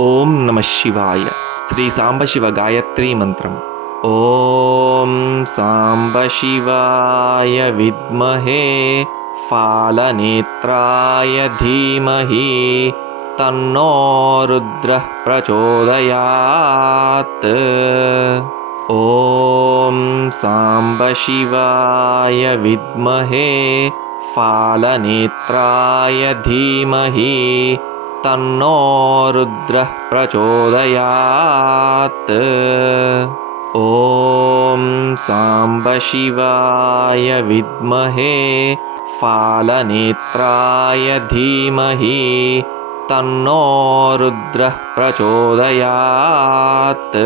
ಓಂ ನಮಃ ಶಿವಾಯ. ಶ್ರೀ ಸಾಂಬಶಿವ ಗಾಯತ್ರಿ ಮಂತ್ರಂ. ಓಂ ಸಾಂಬಶಿವಾಯ ವಿದ್ಮಹೇ ಫಾಲನೇತ್ರಾಯ ಧೀಮಹಿ ತನ್ನೋ ರುದ್ರಃ ಪ್ರಚೋದಯಾತ್. ಓಂ ಸಾಂಬಶಿವಾಯ ವಿದ್ಮಹೇ ಫಾಲನೇತ್ರಾಯ ಧೀಮಹಿ ತನ್ನೋ ರುದ್ರಃ ಪ್ರಚೋದಯಾತ್. ಓಂ ಸಾಂಬಶಿವಾಯ ವಿದ್ಮಹೇ ಫಾಲನೇತ್ರಾಯ ಧೀಮಹಿ ತನ್ನೋ ರುದ್ರಃ ಪ್ರಚೋದಯಾತ್.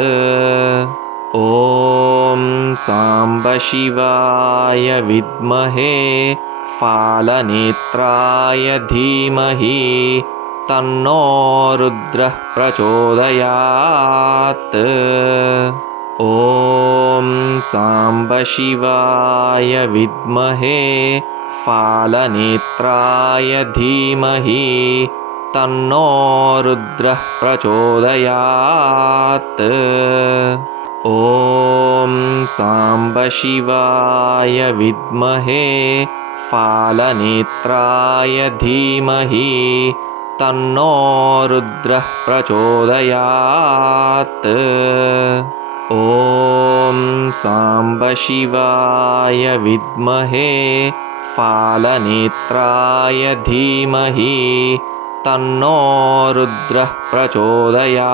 ಓಂ ಸಾಂಬಶಿವಾಯ ವಿದ್ಮಹೇ ಫಾಲನೇತ್ರಾಯ ಧೀಮಹಿ ತನ್ನೋ ರುದ್ರಃ ಪ್ರಚೋದಯಾತ್. ಓಂ ಸಾಂಬಶಿವಾಯ ವಿದ್ಮಹೇ ಫಾಲನೇತ್ರಾಯ ಧೀಮಹಿ ತನ್ನೋ ರುದ್ರಃ ಪ್ರಚೋದಯಾತ್. ಓಂ ಸಾಂಬಶಿವಾಯ ವಿದ್ಮಹೇ ಫಾಲನೇತ್ರಾಯ ಧೀಮಹಿ ತನ್ನೋ ರುದ್ರಃ ಪ್ರಚೋದಯಾತ್. ಓಂ ಸಾಂಬಶಿವಾಯ ವಿದ್ಮಹೇ ಫಾಲನೇತ್ರಾಯ ಧೀಮಹಿ ತನ್ನೋ ರುದ್ರಃ ಪ್ರಚೋದಯಾತ್.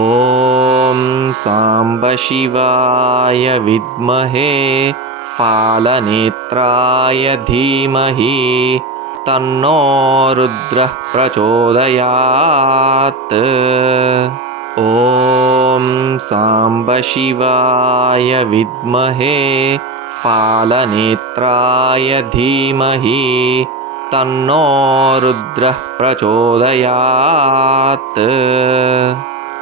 ಓಂ ಸಾಂಬಶಿವಾಯ ವಿದ್ಮಹೇ ಫಾಲನೇತ್ರಾಯ ಧೀಮಹಿ ತನ್ನೋ ರುದ್ರಃ ಪ್ರಚೋದಯಾತ್. ಓಂ ಸಾಂಬಶಿವಾಯ ವಿದ್ಮಹೇ ಫಾಲನೇತ್ರಾಯ ಧೀಮಹಿ ತನ್ನೋ ರುದ್ರಃ ಪ್ರಚೋದಯಾತ್.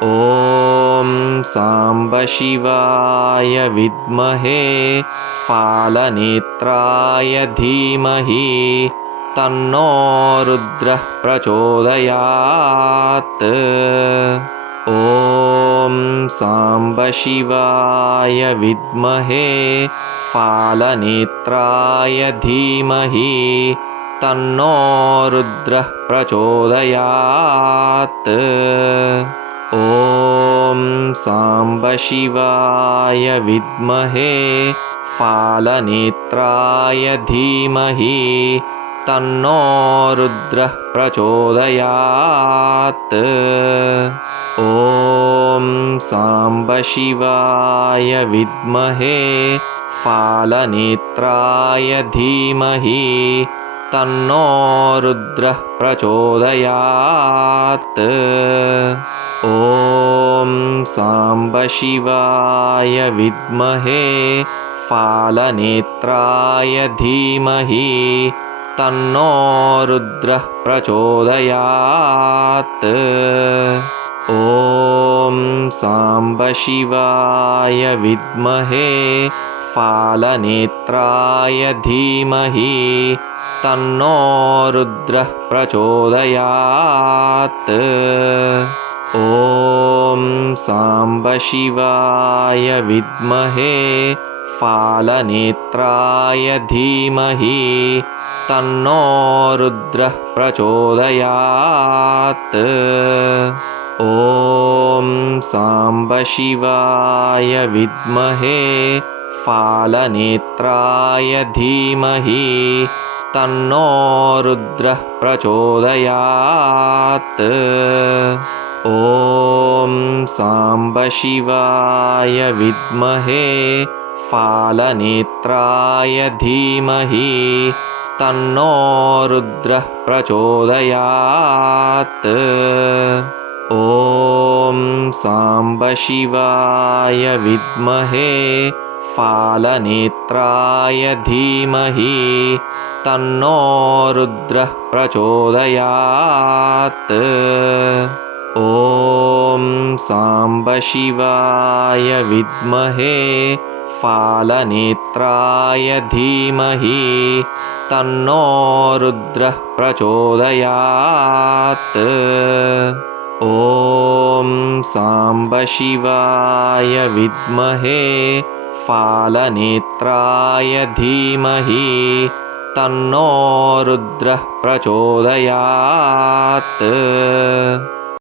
ಓಂ ಸಾಂಬಶಿವಾಯ ವಿದ್ಮಹೇ ಫಾಲನೇತ್ರಾಯ ಧೀಮಹಿ ತನ್ನೋ ರುದ್ರಃ ಪ್ರಚೋದಯಾತ್. ಓಂ ಸಾಂಬಶಿವಾಯ ವಿದ್ಮಹೇ ಫಾಲನೇತ್ರಾಯ ಧೀಮಹಿ ತನ್ನೋ ರುದ್ರಃ ಪ್ರಚೋದಯಾತ್. ಓಂ ಸಾಂಬಶಿವಾಯ ವಿದ್ಮಹೇ ಫಾಲನೇತ್ರಾಯ ಧೀಮಹಿ ತನ್ನೋ ರುದ್ರಃ ಪ್ರಚೋದಯಾತ್. ಓಂ ಸಾಂಬಶಿವಾಯ ವಿದ್ಮಹೇ ಫಾಲನೇತ್ರಾಯ ಧೀಮಹಿ ತನ್ನೋ ರುದ್ರಃ ಪ್ರಚೋದಯಾತ್. ಓಂ ಸಾಂಬಶಿವಾಯ ವಿದ್ಮಹೇ ಫಾಲನೇತ್ರಾಯ ಧೀಮಹಿ ತನ್ನೋ ರುದ್ರಃ ಪ್ರಚೋದಯಾತ್. ಓಂ ಸಾಂಬಶಿವಾಯ ವಿದ್ಮಹೇ ಫಾಲನೇತ್ರಾಯ ಧೀಮಹಿ ತನ್ನೋ ರುದ್ರಃ ಪ್ರಚೋದಯಾತ್. ಓಂ ಸಾಂಬಶಿವಾಯ ವಿದ್ಮಹೇ ಫಾಲನೇತ್ರಾಯ ಧೀಮಹಿ ತನ್ನೋ ರುದ್ರಃ ಪ್ರಚೋದಯಾತ್. ಓಂ ಸಾಂಬಶಿವಾಯ ವಿದ್ಮಹೇ ಫಾಲನೇತ್ರಾಯ ಧೀಮಹಿ ತನ್ನೋ ರುದ್ರಃ ಪ್ರಚೋದಯಾತ್. ಓಂ ಸಾಂಬಶಿವಾಯ ವಿದ್ಮಹೇ ಫಾಲನೇತ್ರಾಯ ಧೀಮಹಿ ತನ್ನೋ ರುದ್ರಃ ಪ್ರಚೋದಯಾತ್. ಓಂ ಸಾಂಬಶಿವಾಯ ವಿದ್ಮಹೇ ಫಾಲನೇತ್ರಾಯ ಧೀಮಹಿ ತನ್ನೋ ರುದ್ರಃ ಪ್ರಚೋದಯಾತ್. ಓಂ ಸಾಂಬಶಿವಾಯ ವಿದ್ಮಹೇ ಫಾಲನೇತ್ರಾಯ ಧೀಮಹಿ तन्नो रुद्रः प्रचोदयात्। ॐ साम्बशिवाय विद्महे फालनेत्राय धीमहि तन्नो रुद्रः प्रचोदयात्।